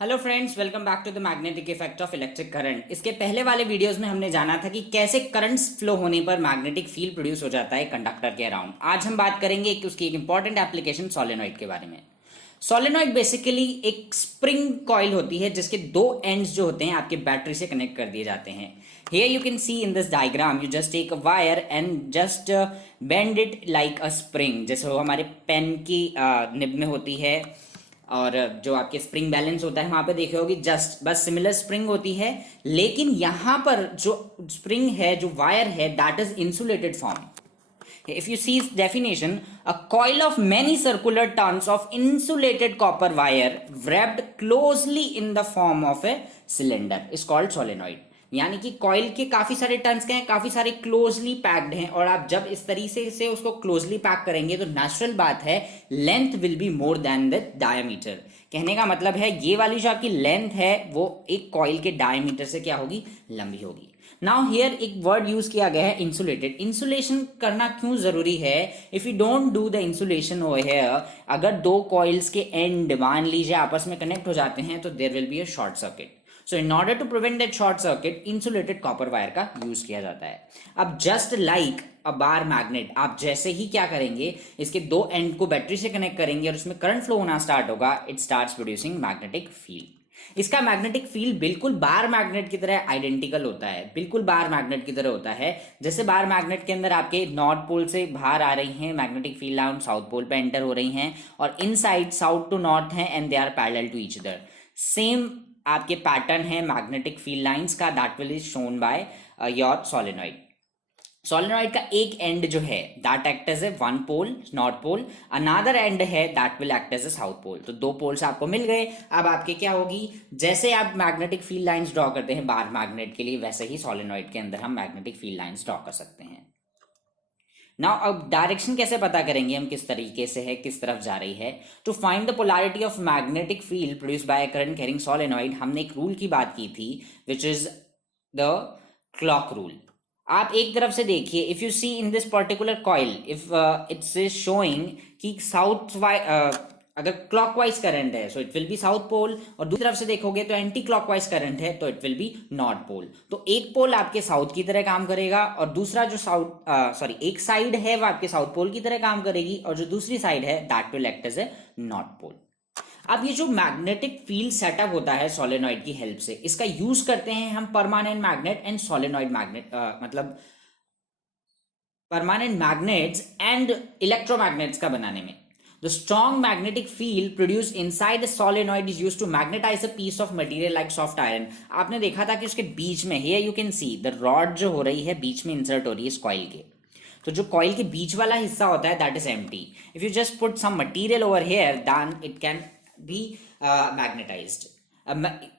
Hello friends, welcome back to the magnetic effect of electric current. इसके पहले वाले videos में हमने जाना था कि कैसे करंट्स फ्लो होने पर मैग्नेटिक फील्ड प्रोड्यूस हो जाता है कंडक्टर के अराउंड। आज हम बात करेंगे कि उसकी एक इंपॉर्टेंट एप्लीकेशन सोलेनॉइड के बारे में। सोलेनॉइड बेसिकली एक स्प्रिंग कॉइल होती है जिसके दो एंड्स जो होते हैं आपके बैटरी से कनेक्ट कर दिए जाते हैं। Here you can see in this diagram, you just take a wire and just bend it like a spring, जैसे वो हमारे पेन की निब में होती है। और जो आपके स्प्रिंग बैलेंस होता है वहां पे देखे होगी, जस्ट बस सिमिलर स्प्रिंग होती है, लेकिन यहां पर जो स्प्रिंग है, जो वायर है, that is insulated form. If you see its definition, a coil of many circular turns of insulated copper wire wrapped closely in the form of a cylinder is called solenoid। यानी कि coil के काफी सारे turns के हैं, काफी सारे closely packed हैं, और आप जब इस तरीके से उसको क्लोजली पैक करेंगे तो नेचुरल बात है length will be more than the diameter. कहने का मतलब है ये वाली जो आपकी लेंथ है वो एक कॉइल के डायमीटर से क्या होगी, लंबी होगी। नाउ हियर एक वर्ड यूज किया गया है इंसुलेटेड। इंसुलेशन करना क्यों जरूरी है? If you don't do the insulation over here, अगर दो कॉइल्स के एंड मान लीजिए आपस में कनेक्ट हो जाते हैं तो there will be a short circuit. So in order to prevent that short circuit, insulated copper wire का यूज किया जाता है। अब just like a bar magnet, आप जैसे ही क्या करेंगे, इसके दो एंड को बैटरी से कनेक्ट करेंगे और उसमें करंट फ्लो होना स्टार्ट होगा, it starts producing magnetic field. इसका मैग्नेटिक फील्ड बिल्कुल बार मैग्नेट की तरह आइडेंटिकल होता है, बिल्कुल बार मैग्नेट की तरह होता है। जैसे बार मैग्नेट के अंदर आपके नॉर्थ पोल से बाहर आ रही हैं magnetic field line, south pole पे एंटर हो रही हैं, और इनसाइड साउथ टू नॉर्थ हैं and they are parallel to each other. Same आपके पैटर्न है मैग्नेटिक फील्ड लाइंस का, that will is shown by your solenoid. Solenoid का एक एंड जो है that act as a one pole north pole, another end है that will act as a south pole. तो दो पोल्स आपको मिल गए। अब आपके क्या होगी, जैसे आप मैग्नेटिक फील्ड लाइंस ड्रॉ करते हैं बार मैग्नेट के लिए, वैसे ही सोलेनॉइड के अंदर हम मैग्नेटिक फील्ड लाइंस ड्रॉ कर सकते हैं। नाउ अब डायरेक्शन कैसे पता करेंगे हम, किस तरीके से है, किस तरफ जा रही है। To find the polarity of magnetic field produce by current carrying solenoid, हमने एक रूल की बात की थी which is the clock rule. आप एक तरफ से देखिए, if you see in this particular coil, if it's is showing कि साउथ अगर क्लॉकवाइज करंट है so it will be south pole, और दूसरी तरफ से देखोगे तो एंटी क्लॉकवाइज करंट है तो it will be north pole. तो एक पोल आपके साउथ की तरह काम करेगा और दूसरा जो एक साइड है वो आपके साउथ पोल की तरह काम करेगी, और जो दूसरी साइड है that will act as a north pole. अब ये जो मैग्नेटिक फील्ड सेटअप होता है सोलेनॉइड की हेल्प से, इसका यूज करते हैं हम permanent magnet and solenoid magnet, मतलब परमानेंट मैग्नेट्स एंड इलेक्ट्रोमैग्नेट्स का बनाने में। The strong magnetic field produced inside a solenoid is used to magnetize a piece of material like soft iron। आपने देखा था कि उसके बीच में, here you can see the rod जो हो रही है बीच में इंसर्ट हो रही है इस कॉइल के। तो जो कॉइल के बीच वाला हिस्सा होता है that is empty. If you just put some material over here then it can be magnetised.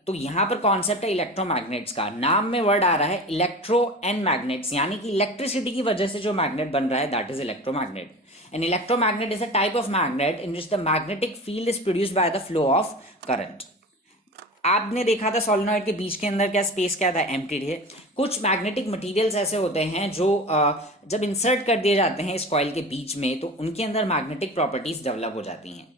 तो यहाँ पर कॉन्सेप्ट है इलेक्ट्रोमैग्नेट्स का। नाम में वर्ड आ रहा है इलेक्ट्रो एंड मैग्नेट्स, यानी कि इलेक्ट्रिसिटी की वजह से जो मैग्नेट बन रहा है that is electromagnet. An electromagnet is a type of magnet in which the magnetic field is produced by the flow of current। आपने देखा था सोलेनॉइड के बीच के अंदर क्या स्पेस क्या था, एम्प्टी है। कुछ मैग्नेटिक मटेरियल्स ऐसे होते हैं जो जब इंसर्ट कर दिए जाते हैं इस कॉइल के बीच में तो उनके अंदर मैग्नेटिक प्रॉपर्टीज डेवलप हो जाती हैं।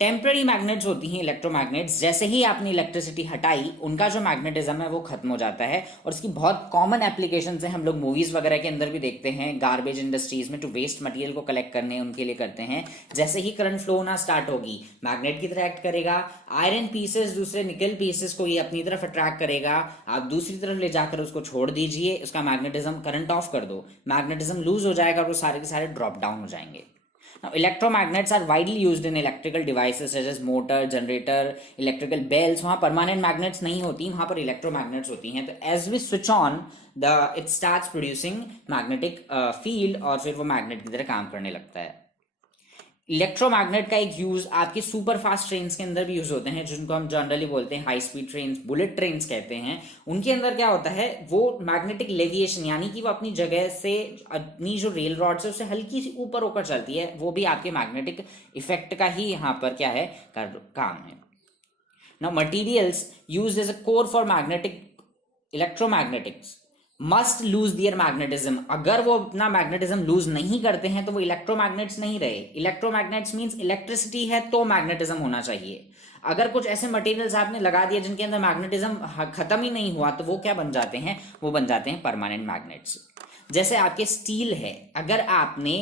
टेम्पररी मैग्नेट्स होती हैं इलेक्ट्रोमैग्नेट्स, जैसे ही आपने इलेक्ट्रिसिटी हटाई उनका जो मैग्नेटिज्म है वो खत्म हो जाता है। और इसकी बहुत कॉमन एप्लीकेशन है, हम लोग मूवीज वगैरह के अंदर भी देखते हैं, गार्बेज इंडस्ट्रीज में टू वेस्ट मटेरियल को कलेक्ट करने उनके लिए करते हैं। जैसे ही करंट फ्लो होना स्टार्ट होगी मैग्नेट की तरह एक्ट करेगा, आयरन पीसेस दूसरे निकल पीसेस को ये अपनी तरफ अट्रैक्ट करेगा, आप दूसरी तरफ ले जाकर उसको छोड़ दीजिए, उसका मैग्नेटिज्म करंट ऑफ कर दो, मैग्नेटिज्म लूज हो जाएगा और वो सारे के सारे ड्रॉप डाउन हो जाएंगे। Now, electromagnets are widely used in electrical devices such as motor, generator, electrical bells। वहाँ permanent magnets नहीं होती, वहाँ पर electromagnets होती हैं। तो as we switch on, it starts producing magnetic field और फिर वो magnet की तरह काम करने लगता है। इलेक्ट्रोमैग्नेट का एक यूज आपके सुपर फास्ट ट्रेन्स के अंदर भी यूज होते हैं, जिनको हम जनरली बोलते हैं high speed trains, bullet trains कहते हैं। उनके अंदर क्या होता है, वो मैग्नेटिक लेविएशन, यानी कि वो अपनी जगह से अपनी जो रेल रॉड से उससे हल्की सी ऊपर होकर चलती है, वो भी आपके मैग्नेटिक इफेक्ट का ही यहाँ पर क्या है, काम है। Now materials used as a core for magnetic electromagnetics must lose their magnetism, अगर वो अपना मैग्नेटिज्म लूज नहीं करते हैं तो वो इलेक्ट्रोमैग्नेट्स नहीं रहे। इलेक्ट्रोमैग्नेट्स मींस इलेक्ट्रिसिटी है तो मैग्नेटिज्म होना चाहिए। अगर कुछ ऐसे मटेरियल्स आपने लगा दिए जिनके अंदर मैग्नेटिज्म खत्म ही नहीं हुआ तो वो क्या बन जाते हैं, वो बन जाते हैं परमानेंट मैग्नेट्स। जैसे आपके स्टील है, अगर आपने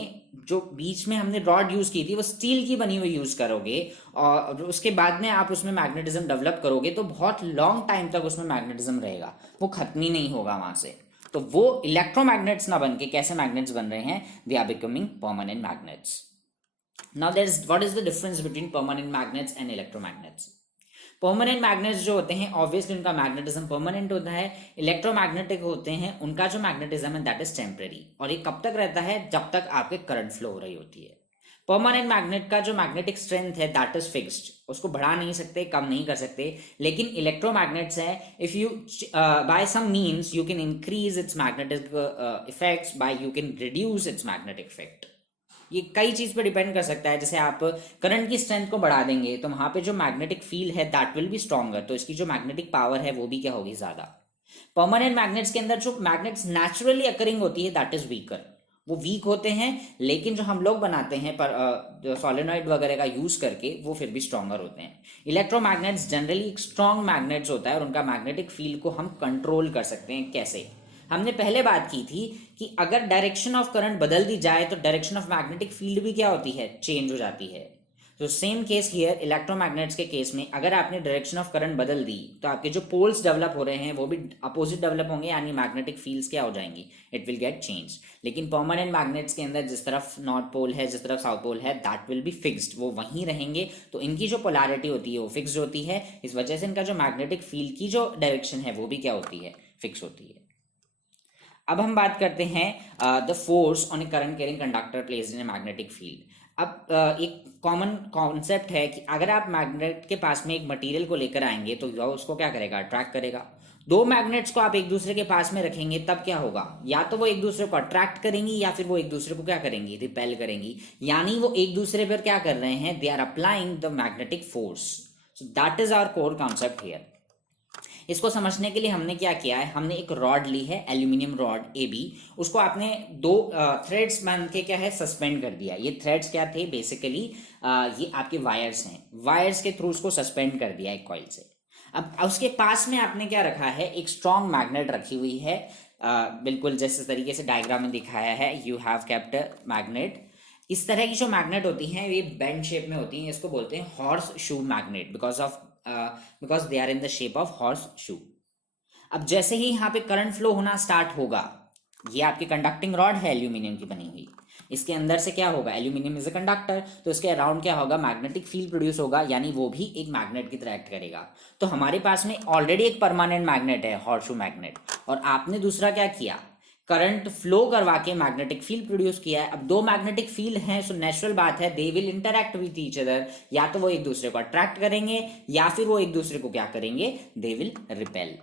जो बीच में हमने रॉड यूज की थी वो स्टील की बनी हुई यूज करोगे और उसके बाद में आप उसमें मैग्नेटिज्म डेवलप करोगे तो बहुत लॉन्ग टाइम तक उसमें मैग्नेटिज्म रहेगा, वो खत्म ही नहीं होगा वहां से। तो वो इलेक्ट्रोमैग्नेट्स ना बन के कैसे मैग्नेट्स बन रहे हैं, they are becoming permanent magnets. Now there is what is the difference between permanent magnets and electromagnets. Permanent magnets जो होते हैं ऑब्वियसली उनका मैग्नेटिज्म परमानेंट होता है। इलेक्ट्रोमैग्नेटिक होते हैं उनका जो मैग्नेटिज्म है दैट इज टेम्परेरी, और ये कब तक रहता है, जब तक आपके करंट फ्लो हो रही होती है। परमानेंट मैग्नेट का जो मैग्नेटिक स्ट्रेंथ है दैट इज फिक्स्ड, उसको बढ़ा नहीं सकते, कम नहीं कर सकते। लेकिन इलेक्ट्रोमैग्नेट्स है, if you by some means you can increase its magnetic effects, by you can reduce its magnetic effect. ये कई चीज पे डिपेंड कर सकता है। जैसे आप करंट की स्ट्रेंथ को बढ़ा देंगे तो वहां पे जो मैग्नेटिक फील्ड है दैट विल बी स्ट्रॉन्गर, तो इसकी जो मैग्नेटिक पावर है वो भी क्या होगी, ज्यादा। परमानेंट मैग्नेट्स के अंदर जो मैग्नेट्स नेचुरली अकरिंग होती है दैट इज वीकर, वो वीक होते हैं। लेकिन जो हम लोग बनाते हैं पर सोलेनॉइड वगैरह का यूज करके वो फिर भी स्ट्रॉन्गर होते हैं। इलेक्ट्रोमैग्नेट्स जनरली एक स्ट्रॉन्ग मैग्नेट्स होता है और उनका मैग्नेटिक फील्ड को हम कंट्रोल कर सकते हैं। कैसे, हमने पहले बात की थी कि अगर डायरेक्शन ऑफ करंट बदल दी जाए तो डायरेक्शन ऑफ मैग्नेटिक फील्ड भी क्या होती है, चेंज हो जाती है। तो सेम केस हियर इलेक्ट्रोमैग्नेट्स के केस में, अगर आपने डायरेक्शन ऑफ करंट बदल दी तो आपके जो पोल्स डेवलप हो रहे हैं वो भी अपोजिट डेवलप होंगे, यानी मैग्नेटिक फील्ड्स क्या हो जाएंगी, इट विल गेट चेंज। लेकिन परमानेंट मैग्नेट्स के अंदर जिस तरफ नॉर्थ पोल है, जिस तरफ साउथ पोल है, दैट विल बी फिक्स्ड, वो वहीं रहेंगे। तो इनकी जो पोलैरिटी होती है वो फिक्स्ड होती है, इस वजह से इनका जो मैग्नेटिक फील्ड की जो डायरेक्शन है वो भी क्या होती है, फिक्स होती है। अब हम बात करते हैं the force on A current carrying conductor placed in a magnetic field. अब एक कॉमन कॉन्सेप्ट है कि अगर आप मैग्नेट के पास में एक मटेरियल को लेकर आएंगे तो वह उसको क्या करेगा, अट्रैक्ट करेगा। दो मैग्नेट्स को आप एक दूसरे के पास में रखेंगे तब क्या होगा, या तो वो एक दूसरे को अट्रैक्ट करेंगी या फिर वो एक दूसरे को क्या करेंगी, रिपेल करेंगी। यानी वो एक दूसरे पर क्या कर रहे हैं, they are applying the magnetic force. So that is our core concept here. इसको समझने के लिए हमने क्या किया है, हमने एक रॉड ली है, एल्यूमिनियम रॉड AB, उसको आपने दो थ्रेड्स बांध के क्या है, सस्पेंड कर दिया। ये थ्रेड्स क्या थे, बेसिकली ये आपके वायर्स हैं, वायर्स के थ्रू उसको सस्पेंड कर दिया एक कॉइल से। अब उसके पास में आपने क्या रखा है, एक स्ट्रॉन्ग मैग्नेट रखी हुई है, बिल्कुल जैसे तरीके से डायग्राम में दिखाया है, यू हैव केप्ट मैग्नेट। इस तरह की जो मैग्नेट होती हैं ये बेंड शेप में होती हैं, इसको बोलते हैं horse shoe magnet, because they are in the shape of horse shoe. अब जैसे ही यहाँ पे करंट फ्लो होना स्टार्ट होगा, ये आपकी कंडक्टिंग रॉड है एल्यूमिनियम की बनी हुई, इसके अंदर से क्या होगा, एल्यूमिनियम इज अ कंडक्टर, तो इसके अराउंड क्या होगा, मैग्नेटिक फील्ड प्रोड्यूस होगा, यानी वो भी एक मैग्नेट की तरह एक्ट करेगा। तो हमारे पास में ऑलरेडी एक परमानेंट मैग्नेट है, हॉर्सशू मैग्नेट, और आपने दूसरा क्या किया, करंट फ्लो करवा के मैग्नेटिक फील्ड प्रोड्यूस किया है। अब दो मैग्नेटिक फील्ड हैं, सो नेचुरल बात है they will interact with each other, या तो वो एक दूसरे को अट्रैक्ट करेंगे या फिर वो एक दूसरे को क्या करेंगे, they will repel.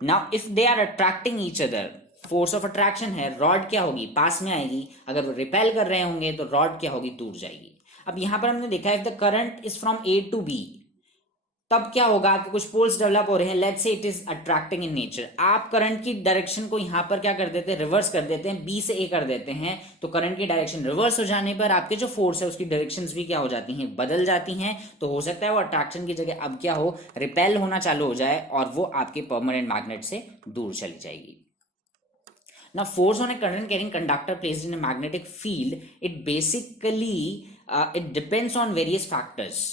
Now if they are attracting each other, force of attraction है, रॉड क्या होगी, पास में आएगी, अगर वो रिपेल कर रहे होंगे तो रॉड क्या होगी, दूर जाएगी। अब यहां पर हमने देखा if the current is from A to B, तब क्या होगा, आपके कुछ पोल्स डेवलप हो रहे हैं, let's say it is attracting in nature, आप करंट की डायरेक्शन को यहां पर क्या कर देते हैं, रिवर्स कर देते हैं, B से A कर देते हैं, तो करंट की डायरेक्शन रिवर्स हो जाने पर आपके जो फोर्स है उसकी डायरेक्शंस भी क्या हो जाती हैं, बदल जाती हैं। तो हो सकता है वो अट्रैक्शन की जगह अब क्या हो, रिपेल होना चालू हो जाए और वो आपके परमानेंट मैग्नेट से दूर चली जाएगी। Now, force on a current carrying conductor placed in a magnetic field, it basically it depends on various factors.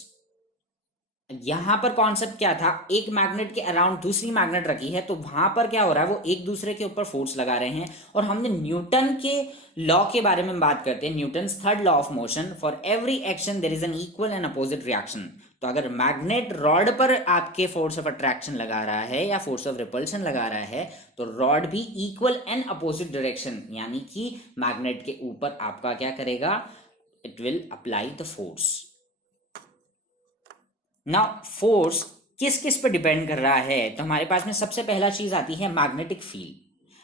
यहां पर कॉन्सेप्ट क्या था, एक मैग्नेट के अराउंड दूसरी मैग्नेट रखी है, तो वहां पर क्या हो रहा है, वो एक दूसरे के ऊपर फोर्स लगा रहे हैं। और हमने न्यूटन के लॉ के बारे में बात करते हैं, Newton's third law of motion, for every action there is an equal and opposite reaction. तो अगर मैग्नेट रॉड पर आपके फोर्स ऑफ अट्रैक्शन लगा रहा है या फोर्स ऑफ रिपल्शन लगा रहा है, तो रॉड भी इक्वल एंड अपोजिट डायरेक्शन, यानी कि मैग्नेट के ऊपर आपका क्या करेगा, it will apply the force. Now force किस किस पे डिपेंड कर रहा है, तो हमारे पास में सबसे पहला चीज आती है मैग्नेटिक फील्ड।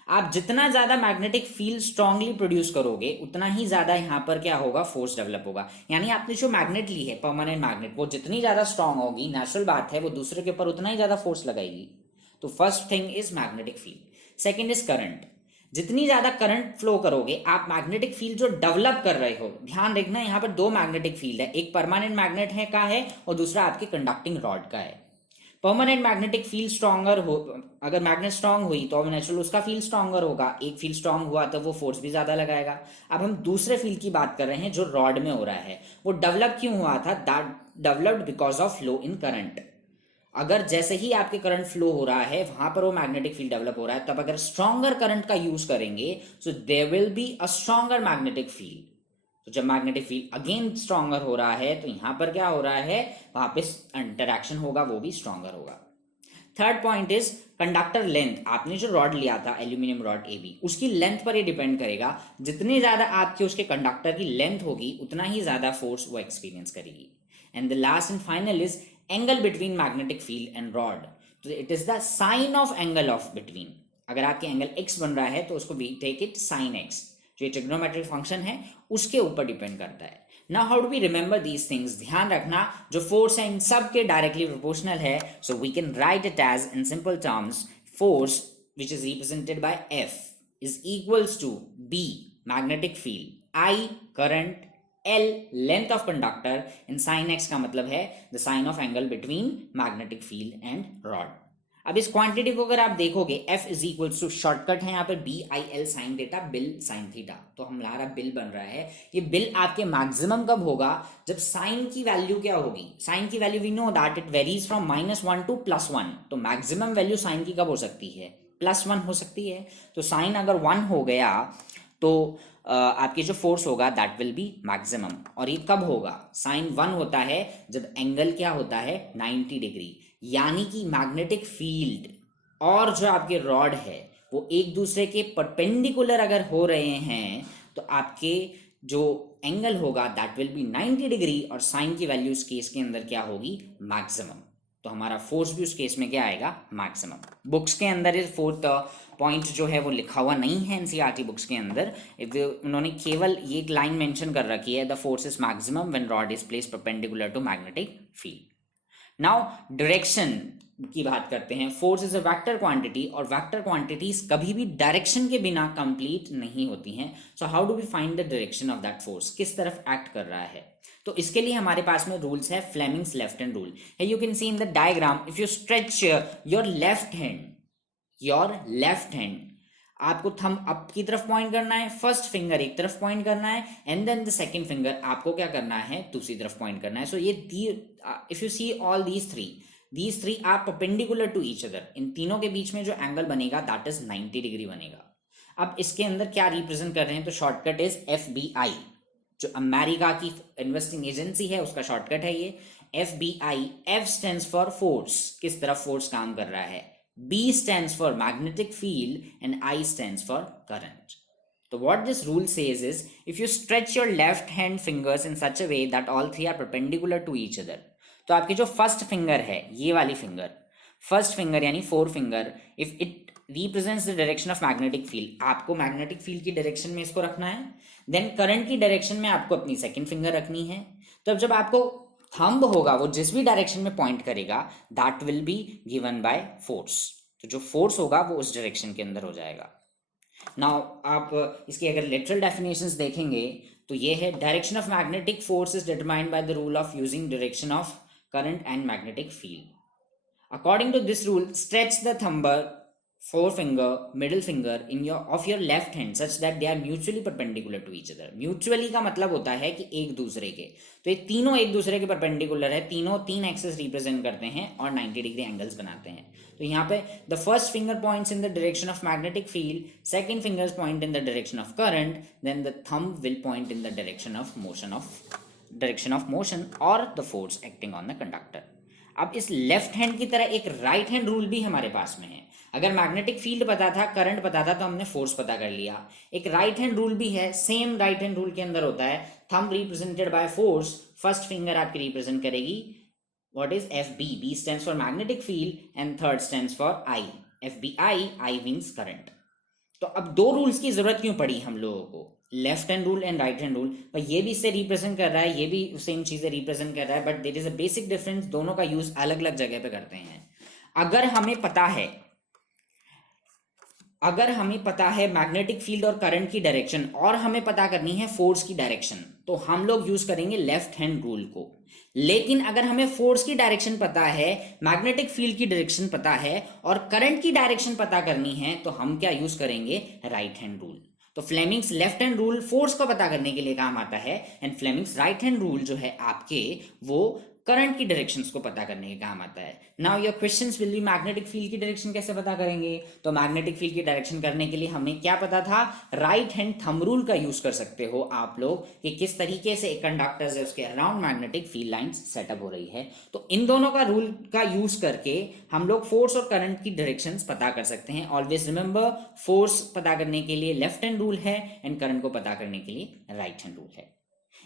आप जितना ज्यादा मैग्नेटिक फील्ड स्ट्रांगली प्रोड्यूस करोगे उतना ही ज्यादा यहाँ पर क्या होगा, फोर्स डेवलप होगा। यानी आपने जो मैग्नेट ली है परमानेंट मैग्नेट, वो जितनी ज्यादा स्ट्रांग होगी, नेचुरल बात है वो दूसरे के ऊपर उतना ही ज्यादा फोर्स लगाएगी। तो first thing is magnetic field. Second is current. जितनी ज्यादा करंट फ्लो करोगे आप मैग्नेटिक फील्ड जो डेवलप कर रहे हो, ध्यान रखना यहाँ पर दो मैग्नेटिक फील्ड है, एक परमानेंट मैग्नेट है का है और दूसरा आपके कंडक्टिंग रॉड का है। परमानेंट मैग्नेटिक फील्ड स्ट्रॉन्गर हो, अगर मैग्नेट स्ट्रांग हुई तो नेचुरल उसका फील्ड स्ट्रॉन्गर होगा, एक फील्ड स्ट्रांग हुआ तो वो फोर्स भी ज्यादा लगाएगा। अब हम दूसरे फील्ड की बात कर रहे हैं जो रॉड में हो रहा है, वो डेवलप क्यों हुआ था, that developed because of flow in current. अगर जैसे ही आपके करंट फ्लो हो रहा है वहां पर वो मैग्नेटिक फील्ड डेवलप हो रहा है, तब अगर स्ट्रॉन्गर करंट का यूज करेंगे so there will be a stronger magnetic field. तो जब मैग्नेटिक फील्ड अगेन स्ट्रॉन्गर हो रहा है तो यहां पर क्या हो रहा है, वहां पे इंटरैक्शन होगा वो भी स्ट्रॉन्गर होगा। Third point is conductor length. आपने जो रॉड लिया था एल्यूमिनियम रॉड AB, उसकी लेंथ पर ये डिपेंड करेगा। जितनी ज्यादा आपके उसके कंडक्टर की लेंथ होगी उतना ही ज्यादा फोर्स वो एक्सपीरियंस करेगी। And the last and final is angle between magnetic field and rod. तो it is the sine of angle of between. अगर आपके एंगल x बन रहा है तो उसको we take it sine x, जो ये ट्रिग्नोमेट्रिक फंक्शन है उसके ऊपर डिपेंड करता है। Now how do we remember these things, ध्यान रखना जो फोर्स है इन सब के डायरेक्टली प्रोपोर्शनल है, so we can write it as in simple terms force which is represented by F is equals to B magnetic field, I current, L length of conductor, in sine x का मतलब है the sine of angle between magnetic field and rod. अब इस quantity को अगर आप देखोगे F is equal to shortcut है यहाँ पर BIL sine theta, BIL sine theta, तो हमारा बिल बन रहा है। ये बिल आपके मैक्सिमम कब होगा, जब साइन की वैल्यू क्या होगी, साइन की value we know that it varies from -1 to +1, तो मैक्सिमम वैल्यू साइन की कब हो सकती है, +1 हो सकती है। तो साइन अगर 1 हो गया तो आपकी जो फोर्स होगा दैट विल बी मैक्सिमम। और ये कब होगा, साइन 1 होता है जब एंगल क्या होता है 90 डिग्री, यानी कि मैग्नेटिक फील्ड और जो आपके रॉड है वो एक दूसरे के परपेंडिकुलर अगर हो रहे हैं तो आपके जो एंगल होगा दैट विल बी 90 डिग्री और साइन की वैल्यू इस केस के अंदर क्या होगी, मैक्सिमम। तो हमारा फोर्स भी उस केस में क्या आएगा, मैक्सिमम। बुक्स के अंदर इस फोर्थ पॉइंट जो है वो लिखा हुआ नहीं है एनसीईआरटी बुक्स के अंदर, उन्होंने केवल ये एक लाइन मेंशन कर रखी है, the force is maximum when rod is placed perpendicular to magnetic field. Now direction की बात करते हैं। Force is a vector quantity और वेक्टर क्वांटिटीज कभी भी डायरेक्शन के बिना कंप्लीट नहीं होती हैं। So how do we find the direction of that force, किस तरफ एक्ट कर रहा है, तो इसके लिए हमारे पास में रूल्स है, फ्लेमिंग्स लेफ्ट हैंड रूल है। You can see in the diagram, if you stretch your left hand, आपको थंब अप की तरफ पॉइंट करना है, फर्स्ट फिंगर एक तरफ पॉइंट करना है and then the second finger आपको क्या करना है, दूसरी तरफ पॉइंट करना है। सो ये if you see all these three are perpendicular to each other, इन तीनों के बीच में जो एंगल बनेगा दैट इज 90 डिग्री बनेगा। अब इसके अंदर क्या रिप्रेजेंट कर रहे हैं, तो शॉर्टकट इज FBI, जो अमेरिका की इन्वेस्टिंग एजेंसी है उसका शॉर्टकट है ये FBI। F stands for force, किस तरफ फोर्स काम कर रहा है, B stands for magnetic field and I stands for current. So what this rule says is, if you stretch your left hand fingers in such a way that all three are perpendicular to each other, तो आपकी जो first finger है, ये वाली finger, first finger यानी four finger, if it represents the direction of magnetic field, आपको magnetic field की direction में इसको रखना है। देन करंट की डायरेक्शन में आपको अपनी सेकंड फिंगर रखनी है। तो जब आपको थंब होगा वो जिस भी डायरेक्शन में पॉइंट करेगा that will be given by force, तो जो फोर्स होगा वो उस डायरेक्शन के अंदर हो जाएगा। नाउ आप इसकी अगर लिटरल डेफिनेशंस देखेंगे तो ये है, direction of magnetic force is determined by the rule of using direction of current and magnetic field. According to this rule, stretch the thumb, forefinger, middle finger in your left hand such that they are mutually perpendicular to each other. mutually का मतलब होता है कि एक दूसरे के, तो ये तीनों एक दूसरे के परपेंडिकुलर है, तीनों तीन एक्सेस रिप्रेजेंट करते हैं और 90 डिग्री एंगल्स बनाते हैं। तो यहाँ पे the first finger points in the direction of magnetic field, second fingers point in the direction of current, then the thumb will point in the direction of motion और the force acting on the conductor. अब इस left hand की तरह एक right hand rule भी हमारे पास में है। अगर मैग्नेटिक फील्ड पता था, करंट पता था, तो हमने फोर्स पता कर लिया। एक राइट हैंड रूल भी है, सेम राइट हैंड रूल के अंदर होता है, thumb represented by force, first finger आपकी रिप्रेजेंट करेगी what is FB, B stands for magnetic field and third stands for I, FBI, I means current. तो अब दो रूल्स की जरूरत क्यों पड़ी हम लोगों को, left hand rule and right hand rule, पर ये भी इससे रिप्रेजेंट कर रहा है, ये भी सेम चीजें रिप्रेजेंट कर रहा है, but there is a basic difference, दोनों का यूज अलग अलग जगह पे करते हैं। अगर हमें पता है अगर हमें पता है मैग्नेटिक फील्ड और करंट की डायरेक्शन और हमें पता करनी है फोर्स की डायरेक्शन, तो हम लोग यूज करेंगे लेफ्ट हैंड रूल को। लेकिन अगर हमें फोर्स की डायरेक्शन पता है, मैग्नेटिक फील्ड की डायरेक्शन पता है और करंट की डायरेक्शन पता करनी है, तो हम क्या यूज करेंगे? Right hand rule. तो Fleming's left hand rule force को पता करने के लिए काम आता है, and Fleming's right hand rule जो है आपके, वो करंट की डायरेक्शंस को पता करने के काम आता है। Now your questions will be magnetic field की डायरेक्शन कैसे पता करेंगे? तो मैग्नेटिक फील्ड की डायरेक्शन करने के लिए हमें क्या पता था? राइट हैंड थंब रूल का यूज कर सकते हो आप लोग कि किस तरीके से एक कंडक्टर है उसके around magnetic field lines setup हो रही है। तो इन दोनों का रूल का यूज करके हम लोग फोर्स और करंट की डायरेक्शंस पता कर सकते हैं। ऑलवेज रिमेंबर, फोर्स पता करने के लिए लेफ्ट हैंड रूल है एंड करंट को पता करने के लिए राइट हैंड रूल है।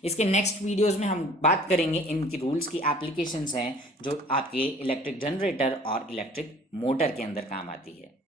इसके नेक्स्ट वीडियोस में हम बात करेंगे इनकी रूल्स की एप्लीकेशंस हैं जो आपके इलेक्ट्रिक जनरेटर और इलेक्ट्रिक मोटर के अंदर काम आती है।